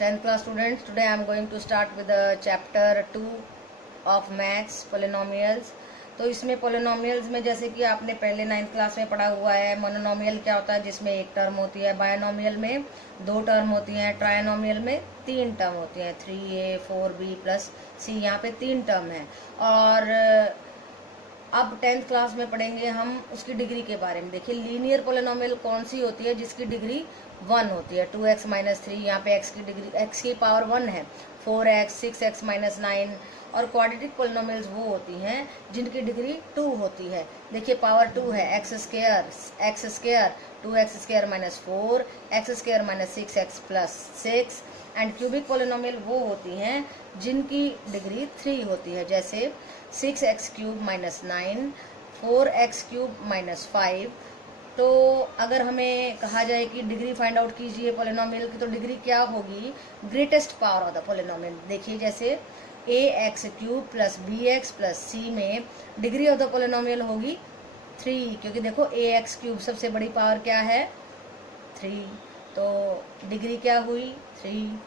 10th class students, today I am going to start with the chapter 2 of maths polynomials। तो इसमें polynomials में जैसे कि आपने पहले 9th क्लास में पढ़ा हुआ है, मोनोनोमियल क्या होता है जिसमें एक टर्म होती है, बायनोमियल में 2 टर्म होती हैं, ट्रायनोमियल में 3 टर्म होती हैं, 3a 4b प्लस c, यहाँ पे 3 टर्म है। और अब 10th क्लास में पढ़ेंगे हम उसकी डिग्री के बारे में। देखिए लीनियर पोलिनोमियल कौन सी होती है जिसकी डिग्री 1 होती है, 2x माइनस 3, यहाँ पे x की डिग्री x की पावर 1 है, 4x 6x माइनस 9। और क्वाड्रेटिक पोलिनोमियल्स वो होती हैं जिनकी डिग्री 2 होती है। देखिए पावर 2 है, x square 2x square minus 4, x square minus 6x plus 6। And cubic polynomial वो होती हैं जिनकी डिग्री 3 होती है, जैसे 6x cube minus 9, 4x cube minus 5। तो अगर हमें कहा जाए कि डिग्री फाइंड आउट कीजिए पोलिनोमियल की, तो डिग्री क्या होगी, greatest power of the polynomial. देखिए जैसे ax cube plus bx plus c में डिग्री ऑफ द पोलिनोमियल होगी 3, क्योंकि देखो ax क्यूब सबसे बड़ी पावर क्या है 3, तो डिग्री क्या हुई 3।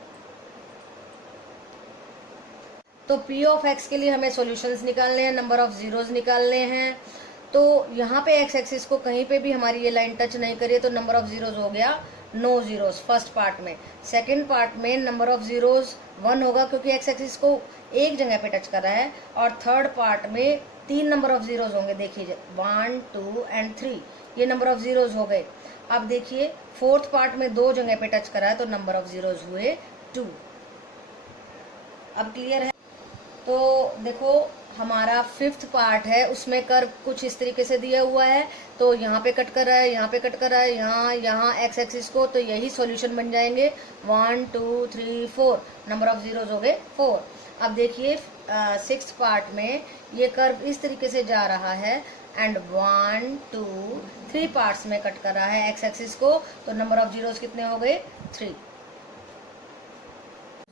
तो p ऑफ x के लिए हमें सॉल्यूशंस निकालने हैं, नंबर ऑफ जीरोस निकालने हैं। तो यहाँ पे x एक्सिस को कहीं पे भी हमारी ये लाइन टच नहीं करिए, तो नंबर ऑफ जीरोस हो गया नो जीरोस फर्स्ट पार्ट में। सेकंड पार्ट में नंबर ऑफ जीरोस 1 होगा क्योंकि x एक्सिस को एक जगह पे टच कर रहा है। और थर्ड पार्ट में 3 नंबर ऑफ जीरोस होंगे, देखिए 1 2 एंड 3, ये नंबर ऑफ जीरोस हो गए। अब देखिए फोर्थ पार्ट में 2 जगह पे टच कर रहा है, तो नंबर ऑफ जीरोस हुए 2। अब क्लियर है। तो देखो हमारा 5th पार्ट है, उसमें कर्व कुछ इस तरीके से दिया हुआ है, तो यहाँ पे कट कर रहा है, यहाँ पे कट कर रहा है, यहाँ x एक्सिस को, तो यही सॉल्यूशन बन जाएंगे 1 2 3 4, नंबर ऑफ जीरोस हो गए 4। अब देखिए 6th पार्ट में ये कर्व इस तरीके से जा रहा है एंड 1 2 3 पार्ट्स में कट कर रहा है x एक्सिस को, तो नंबर ऑफ जीरोस कितने हो गए 3।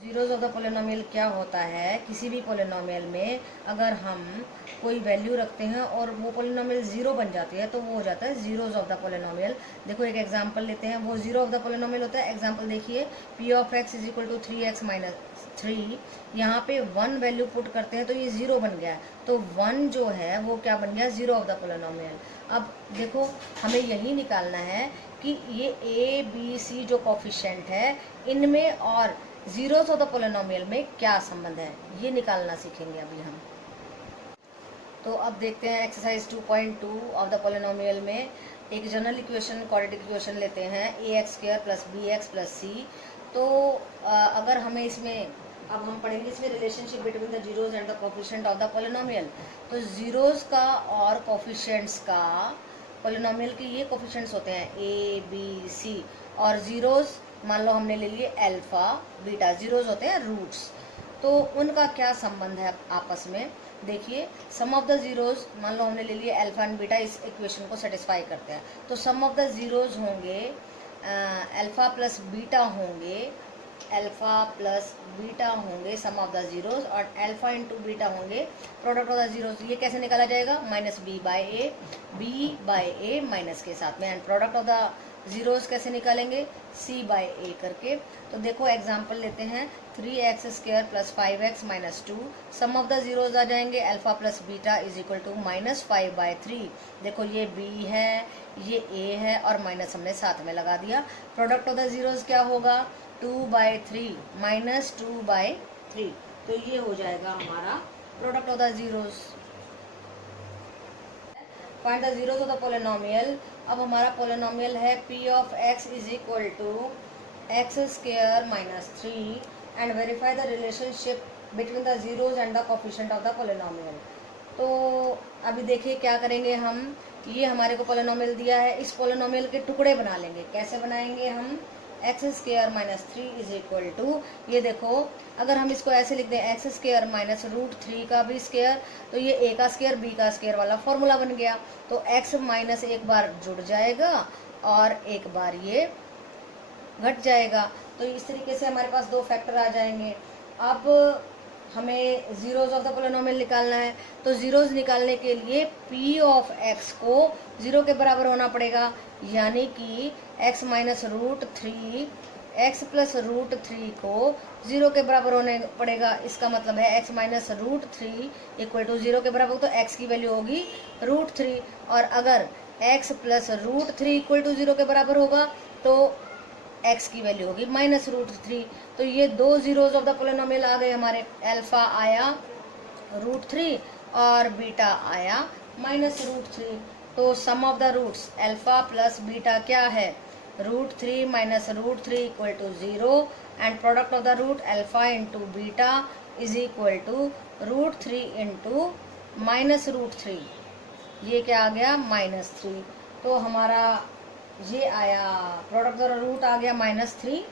जीरोस ऑफ द पोलिनोमियल क्या होता है, किसी भी पोलिनोमियल में अगर हम कोई वैल्यू रखते हैं और वो पोलिनोमियल 0 बन जाती है, तो वो हो जाता है जीरोस ऑफ द पोलिनोमियल। देखो एक एग्जांपल लेते हैं, वो जीरो ऑफ द पोलिनोमियल होता है। एग्जांपल देखिए p of x is equal to 3x minus 3, यहाँ पे 1 वैल्यू पुट करते हैं तो ये 0 बन गया, तो 1 जो है वो क्या बन गया, जीरो ऑफ द पोलिनोमियल। अब देखो हमें यही निकालना है कि ये a b c जो कोफिशिएंट है इनमें और जीरोस ऑफ द पोलिनोमियल में क्या संबंध है, ये निकालना सीखेंगे अभी हम। तो अब देखते हैं एक्सरसाइज 2.2 ऑफ द पोलिनोमियल में एक जनरल इक्वेशन क्वाड्रेटिक इक्वेशन लेते हैं, ax square plus bx plus c। तो अगर हमें इसमें अब हम पढ़ेंगे इसमें relationship between the zeros and the coefficient of the polynomial. तो जीरोस का और कोफिशिएंट्स का, पोलिनोमियल के ये कोफिशिएंट्स होते हैं a b c, और जीरोस मान लो हमने ले लिए अल्फा बीटा, जीरोस होते हैं रूट्स, तो उनका क्या संबंध है आपस में। देखिए सम ऑफ द जीरोस मान लो हमने ले लिए अल्फा एंड बीटा, इस इक्वेशन को सेटिस्फाई करते हैं, तो सम ऑफ द जीरोस होंगे अल्फा प्लस बीटा होंगे, अल्फा प्लस बीटा होंगे सम ऑफ द जीरोस, और अल्फा इंटू बीटा होंगे प्रोडक्ट ऑफ द जीरोस। ये कैसे निकाला जाएगा, minus b by A minus के साथ में, and product of the zeros कैसे निकालेंगे, c बाय ए करके। तो देखो एग्जांपल लेते हैं, 3x square plus 5x minus 2, sum of the zeros आ जाएंगे alpha plus beta is equal to minus 5 by 3। देखो ये b है, ये a है, और माइनस हमने साथ में लगा दिया। प्रोडक्ट ऑफ द जीरोस क्या होगा, 2 बाय 3 माइनस 2 बाय 3, तो ये हो जाएगा हमारा product of the zeros. Find the zeros of the polynomial. अब हमारा पोलिनोमियल है p of x is equal to x square minus 3 and verify the relationship between the zeros and the coefficient of the polynomial. तो अभी देखिए क्या करेंगे हम, ये हमारे को पोलिनोमियल दिया है, इस पोलिनोमियल के टुकड़े बना लेंगे। कैसे बनाएंगे हम, x square minus 3 is equal to, ये देखो अगर हम इसको ऐसे लिख दें x स्क्वायर माइनस रूट 3 का भी स्क्वायर, तो ये a का स्क्वायर b का स्क्वायर वाला फॉर्मूला बन गया। तो x माइनस एक बार जुड़ जाएगा और एक बार ये घट जाएगा, तो इस तरीके से हमारे पास 2 फैक्टर आ जाएंगे। अब हमें जीरोस ऑफ द पोलिनोमियल निकालना है, तो जीरोस निकालने के लिए p ऑफ x को 0 के बराबर होना पड़ेगा, यानी कि x minus root 3 x plus root three को 0 के बराबर होने पड़ेगा। इसका मतलब है x minus root three equal to 0 के बराबर, तो x की वैल्यू होगी रूट थ्री। और अगर x plus root three equal to 0 के बराबर होगा तो x की वैल्यू होगी माइनस रूट थ्री। तो ये दो जीरोज ऑफ द पोलिनोमियल आ गए हमारे, अल्फा आया रूट थ्री और बीटा आया माइनस रूट थ्री। तो sum of the roots alpha plus beta क्या है, root three minus root three equal to 0 and product of the root alpha into beta is equal to root three into minus root three. ये क्या आ गया minus three. तो हमारा ये आया product of the root आ गया माइनस थ्री।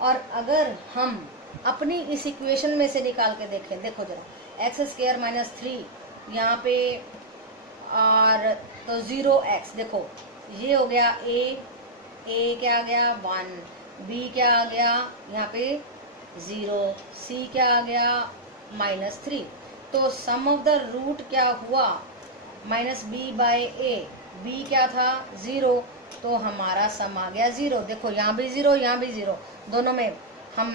और अगर हम अपनी इस इक्वेशन में से निकाल के देखें, देखो जरा एक्स स्क्वायर माइनस थ्री यहाँ पे और तो 0x, देखो ये हो गया a क्या आ गया 1, b क्या आ गया यहाँ पे 0, c क्या आ गया माइनस थ्री। तो सम ऑफ द रूट क्या हुआ minus b by a, b क्या था 0, तो हमारा सम आ गया 0। देखो यहाँ भी 0 यहाँ भी 0, दोनों में हम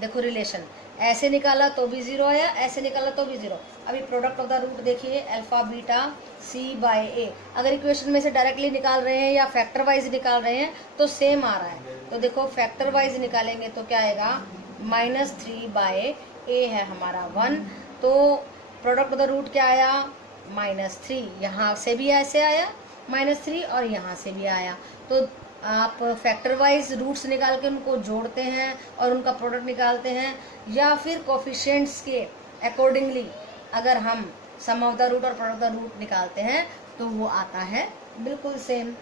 देखो रिलेशन, ऐसे निकाला तो भी 0 आया, ऐसे निकाला तो भी 0। अभी प्रोडक्ट ऑफ द रूट देखिए alpha beta c by a, अगर इक्वेशन में से डायरेक्टली निकाल रहे हैं या फैक्टर वाइज निकाल रहे हैं तो सेम आ रहा है। तो देखो फैक्टर वाइज निकालेंगे तो क्या आएगा माइनस थ्री बाय a है हमारा 1, तो प्रोडक्ट ऑफ द रूट क्या आया माइनस थ्री, यहाँ से भी ऐसे आया माइनस थ्री और यहाँ से भी आया। तो आप फैक्टर वाइज रूट्स निकाल के उनको जोड़ते हैं और उनका प्रोडक्ट निकालते हैं, या फिर कोफिशिएंट्स के अकॉर्डिंगली अगर हम सम ऑफ द रूट और प्रोडक्ट ऑफ द रूट निकालते हैं तो वो आता है बिल्कुल सेम।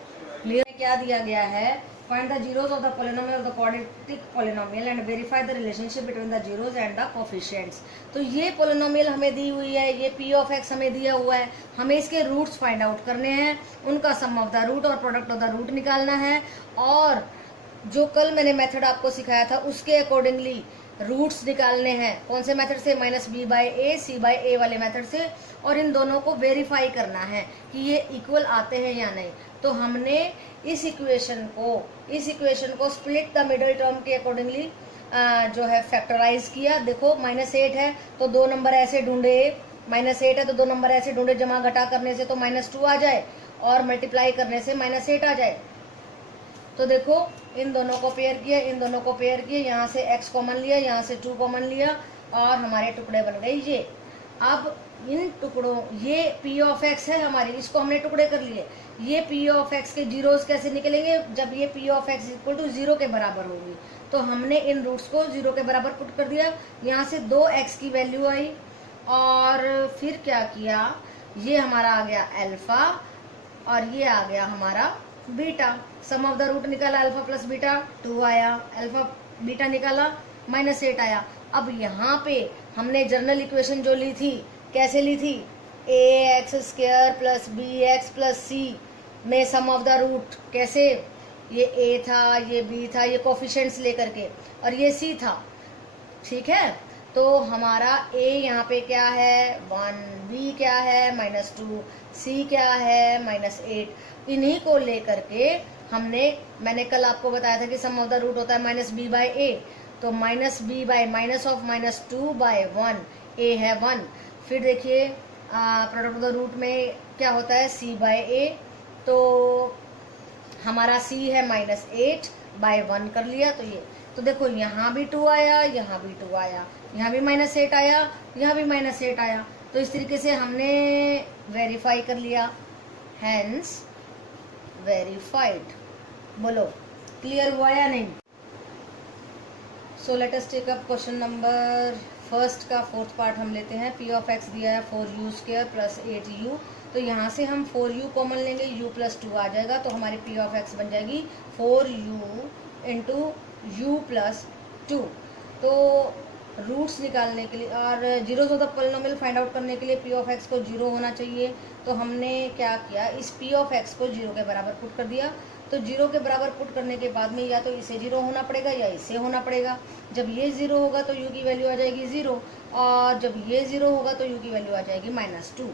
क्लियर क्या दिया गया है, find the zeros of the polynomial of the quadratic polynomial and verify the relationship between the zeros and the coefficients. तो ये पोलिनोमियल हमें दी हुई है, ये p ऑफ x हमें दिया हुआ है, हमें इसके रूट्स फाइंड आउट करने हैं, उनका सम ऑफ द रूट और प्रोडक्ट ऑफ द रूट निकालना है। और जो कल मैंने मेथड आपको सिखाया था उसके अकॉर्डिंगली रूट्स निकालने हैं। कौन से मेथड से, minus b by A C bye ए वाले मेथड से, और इन दोनों को वेरीफाई करना है कि ये इक्वल आते हैं या नहीं। तो हमने इस इक्वेशन को स्प्लिट द मिडिल टर्म के अकॉर्डिंगली जो है फैक्टराइज किया। देखो माइनस 8 है तो दो नंबर ऐसे ढूंढे, माइनस 8 है तो दो नंबर ऐसे ढूंढे, जमा घटा करने से तो माइनस 2 आ जाए और मल्टीप्लाई करने से माइनस 8 आ जाए। तो देखो इन दोनों को पेयर किया, इन दोनों को पेयर किया, यहाँ से x कॉमन लिया, यहाँ से 2 कॉमन लिया और हमारे टुकड़े बन गए ये। अब इन टुकड़ों, ये p ऑफ x है हमारी, इसको हमने टुकड़े कर लिए। ये p ऑफ x के जीरोस कैसे निकलेंगे, जब ये p of x equal to 0 के बराबर होगी। तो हमने इन रूट्स को 0 के बराबर पुट कर दिया, यहाँ से 2x की वैल्यू आई और फिर क्या किया, ये हमारा आ गया अल्फा और ये आ गया हमारा beta. Sum of the root निकाला अल्फा प्लस बीटा 2 आया, अल्फा बीटा निकाला माइनस 8 आया। अब यहाँ पे हमने जनरल इक्वेशन जो ली थी, कैसे ली थी, a x square plus b x plus c में सम ऑफ द रूट, कैसे, ये ए था, ये बी था, ये कोफिशिएंट्स लेकर के, और ये सी था, ठीक है। तो हमारा ए यहाँ पे क्या है 1, बी क्या है माइनस 2, सी क्या है माइनस 8। इन्हीं को लेकर के मैंने कल आपको बताया था कि सम ऑफ द रूट होता है माइनस बी बाय ए, तो minus b by minus of minus 2 by 1, a है 1। फिर देखिए प्रोडक्ट ऑफ द रूट में क्या होता है सी बाय ए, तो हमारा सी है माइनस 8 बाय 1 कर लिया। तो ये तो देखो यहाँ भी 2 आया, यहाँ भी 2 आया, यहाँ भी माइनस 8 आया, यहाँ भी माइनस 8 आया। तो इस तरीके से हमने वेरीफाई कर लिया, हैंस वेरीफाइड। बोलो क्लियर हुआ या नहीं। So let us take up question number first का फोर्थ पार्ट हम लेते हैं। p ऑफ x दिया है 4u² प्लस 8u, तो यहाँ से हम 4u कॉमन लेंगे, u प्लस 2 आ जाएगा, तो हमारी p ऑफ x बन जाएगी 4u इंटू u प्लस 2। तो रूट्स निकालने के लिए और zeros of the polynomial find out करने के लिए p ऑफ x को 0 होना चाहिए। तो हमने क्या किया, इस p ऑफ x को 0 के बराबर पुट कर दिया। तो 0 के बराबर पुट करने के बाद में या तो इसे 0 होना पड़ेगा या इसे होना पड़ेगा। जब ये 0 होगा तो u की वैल्यू आ जाएगी 0, और जब ये 0 होगा तो u की वैल्यू आ जाएगी -2।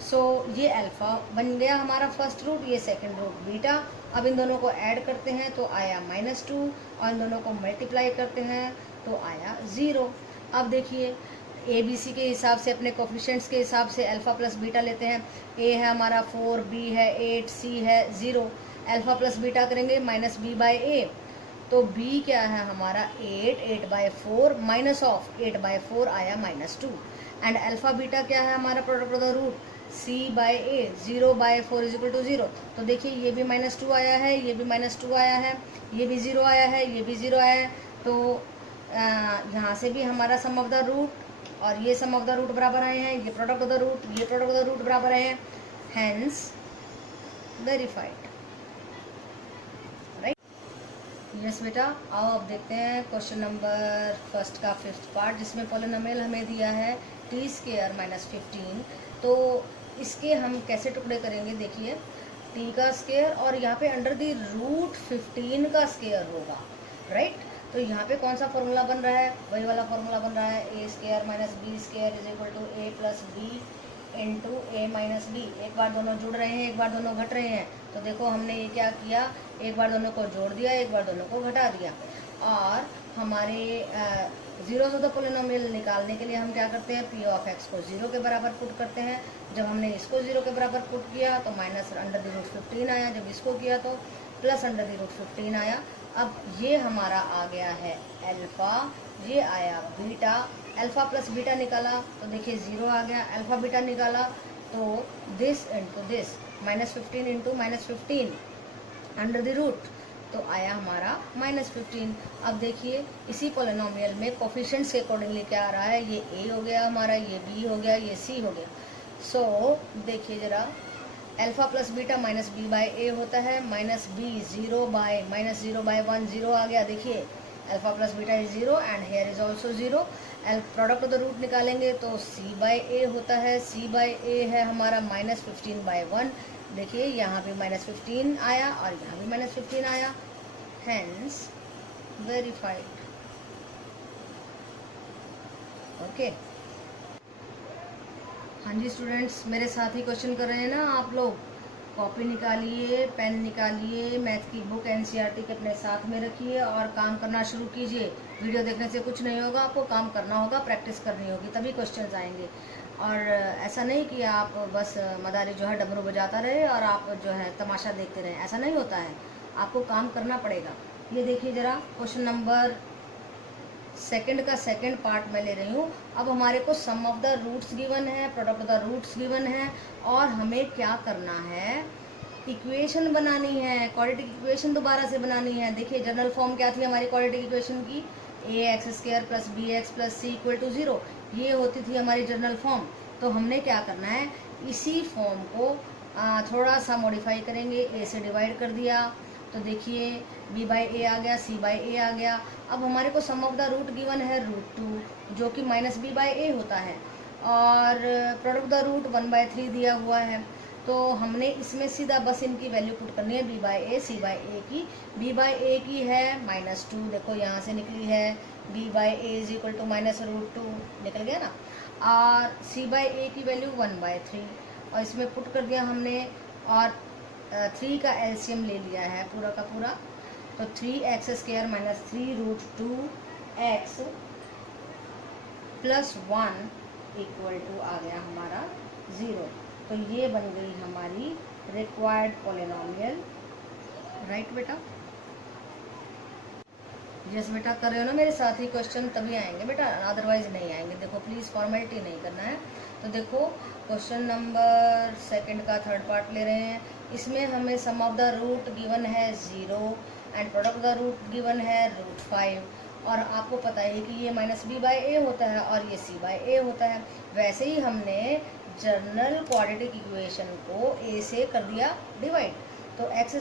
सो ये अल्फ़ा बन गया हमारा फर्स्ट रूट, ये सेकंड रूट बीटा। अब इन दोनों को ऐड करते हैं तो आया -2 और इन दोनों को मल्टीप्लाई करते हैं तो आया 0। अब देखिए ए बी सी के हिसाब से, अपने कोफिशिएंट्स के हिसाब से अल्फ़ा प्लस बीटा लेते हैं। ए है हमारा 4, बी है 8, सी है 0। अल्फ़ा प्लस बीटा करेंगे -b/a, तो b क्या है हमारा 8/4 माइनस ऑफ 8/4 आया -2। एंड अल्फ़ा बीटा क्या है हमारा product of the root c/a, 0/4 = 0। तो देखिए ये भी -2 आया है, ये भी -2 आया है, ये भी 0 आया है, ये भी 0 आया है। तो यहाँ से भी हमारा सम ऑफ द रूट और ये सम ऑफ द रूट बराबर आए हैं, ये प्रोडक्ट ऑफ द रूट, ये प्रोडक्ट ऑफ द रूट बराबर आए हैं, हैंस वेरीफाइड। यस बेटा, आओ अब देखते हैं क्वेश्चन नंबर फर्स्ट का 5th पार्ट, जिसमें पॉलिनोमियल हमें दिया है t² - 15। तो इसके हम कैसे टुकड़े करेंगे, देखिए t का स्क्वायर और यहाँ पे अंडर द रूट 15 का स्क्वायर होगा, राइट। तो यहाँ पे कौन सा फॉर्मूला बन रहा है, वही वाला फॉर्मूला बन रहा है a² - b² = a + b into a minus b. एक बार दोनों जुड़ रहे हैं, एक बार दोनों घट रहे हैं। तो देखो हमने ये क्या किया, एक बार दोनों को जोड़ दिया, एक बार दोनों को घटा दिया। और हमारे जीरोस ऑफ द पॉलिनोमियल निकालने के लिए हम क्या करते हैं, p ऑफ x को 0 के बराबर पुट करते हैं। जब हमने इसको 0 के बराबर पुट किया तो -√15 आया, जब इसको किया तो +√15 आया। अब ये हमारा आ गया है अल्फ़ा, ये आया बीटा। अल्फ़ा प्लस बीटा निकाला तो देखिए 0 आ गया। अल्फ़ा बीटा निकाला तो this into this, -15 into -15 under the root, तो आया हमारा -15। अब देखिए इसी पॉलिनोमियल में कोफिशिएंट्स के अकॉर्डिंगली क्या आ रहा है, ये a हो गया हमारा, ये b हो गया, ये c हो गया। सो देखिए ज़रा, अल्फ़ा प्लस बीटा -b/a होता है, -b 0/(-0/1) 0 आ गया। देखिए alpha plus beta is 0 and here is also 0। Product of the root निकालेंगे तो c/a होता है, c/a है हमारा -15/1। देखिए यहाँ भी -15 आया और यहाँ भी -15 आया, हैंस वेरीफाइड। ओके, हाँ जी स्टूडेंट्स, मेरे साथ ही क्वेश्चन कर रहे हैं ना आप लोग। कॉपी निकालिए, पेन निकालिए, मैथ की बुक एनसीईआरटी के अपने साथ में रखिए और काम करना शुरू कीजिए। वीडियो देखने से कुछ नहीं होगा, आपको काम करना होगा, प्रैक्टिस करनी होगी, तभी क्वेश्चंस आएंगे। और ऐसा नहीं कि आप बस मदारी जो है डमरू बजाता रहे और आप जो है तमाशा देखते रहें, ऐसा नहीं होता है, आपको काम करना पड़ेगा। ये देखिए ज़रा, क्वेश्चन नंबर सेकंड का सेकंड पार्ट मैं ले रही हूँ। अब हमारे को sum of the roots given है, product of the roots given है, और हमें क्या करना है, इक्वेशन बनानी है, क्वाड्रेटिक इक्वेशन दोबारा से बनानी है। देखिए जनरल फॉर्म क्या थी हमारी क्वाड्रेटिक इक्वेशन की, ax² + bx + c = 0, ये होती थी हमारी जनरल फॉर्म। तो हमने क्या करना है, इसी फॉर्म को थोड़ा सा मॉडिफाई करेंगे। a से डिवाइड कर दिया तो देखिए b/a आ गया, c/a आ गया। अब हमारे को sum of the root given है √2, जो कि -b/a होता है, और प्रोडक्ट द रूट 1/3 दिया हुआ है। तो हमने इसमें सीधा बस इनकी वैल्यू पुट करनी है, b/a c/a की। b/a की है -2, देखो यहाँ से निकली है, b/a = -√2 निकल गया ना, और c/a की वैल्यू 1/3 और इसमें पुट कर दिया हमने, और 3 का एलसीएम ले लिया है पूरा का पूरा। तो 3x² - 3√2x + 1 = आ गया हमारा 0। तो ये बन गई हमारी रिक्वायर्ड पॉलिनोमियल, राइट बेटा। यस बेटा, कर रहे हो ना मेरे साथ ही क्वेश्चन, तभी आएंगे बेटा, अदरवाइज नहीं आएंगे। देखो प्लीज़ फॉर्मेलिटी नहीं करना है। तो देखो क्वेश्चन नंबर सेकंड का थर्ड पार्ट ले रहे हैं। इसमें हमें sum of the root given है 0 and product of the root given है √5, और आपको पता है कि ये -b/a होता है और ये c/a होता है। वैसे ही हमने जनरल क्वाड्रेटिक इक्वेशन को a से कर दिया डिवाइड, तो x²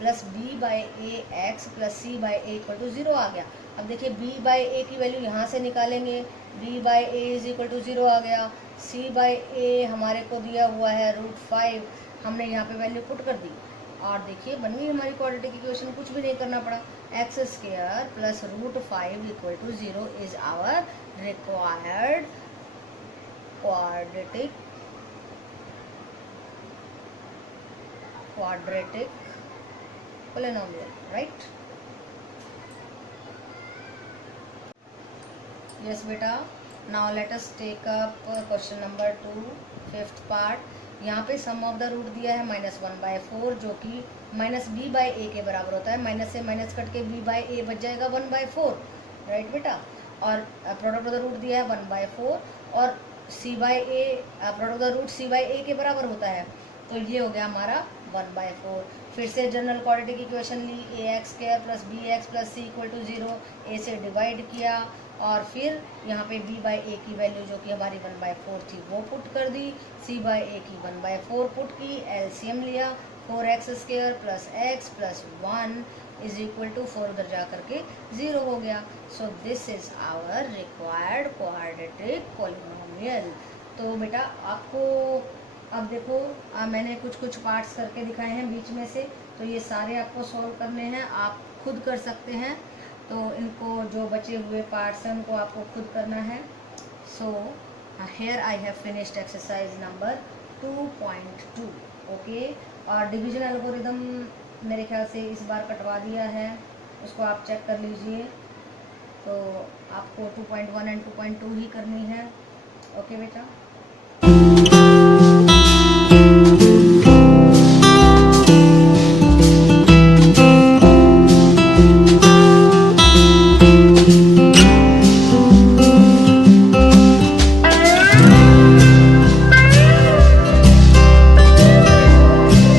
+ b/ax + c/a = 0 आ गया। अब देखिए b/a की वैल्यू यहाँ से निकालेंगे, b/a = 0 आ गया। c/a हमारे को दिया हुआ है √5, हमने यहाँ पे वैल्यू पुट कर दी और देखिए बन गई हमारी क्वाड्रेटिक इक्वेशन, कुछ भी नहीं करना पड़ा। x² + √5 = 0 is our required quadratic quadratic polynomial, right? Yes beta, now let us take up question number 2, fifth part. यहाँ पे सम ऑफ द रूट दिया है -1/4 जो कि -b/a के बराबर होता है। माइनस से माइनस कट के b/a बच जाएगा 1/4, राइट बेटा। और प्रोडक्ट ऑफ द रूट दिया है 1/4 और c/a, product of the root c/a के बराबर होता है, तो ये हो गया हमारा 1/4। फिर से जनरल क्वाड्रेटिक इक्वेशन ली, ax² + bx + c = 0, a से डिवाइड किया और फिर यहाँ पे b/a की वैल्यू जो कि हमारी 1/4 थी वो पुट कर दी, c/a की 1/4 पुट की, एलसीएम लिया, 4x² + x + 1 = 4, उधर जा करके 0 हो गया। So this is our required quadratic polynomial. तो बेटा आपको अब देखो मैंने कुछ पार्ट्स करके दिखाए हैं बीच में से, तो ये सारे आपको सॉल्व करने हैं, आप खुद कर सकते हैं। तो इनको जो बचे हुए पार्ट्स हैं उनको आपको खुद करना है। So here I have finished exercise number 2.2, okay. और डिवीजन एल्गोरिदम मेरे ख्याल से इस बार कटवा दिया है, उसको आप चेक कर लीजिए। तो आपको 2.1 एंड 2.2 ही करनी है, ओके बेटा।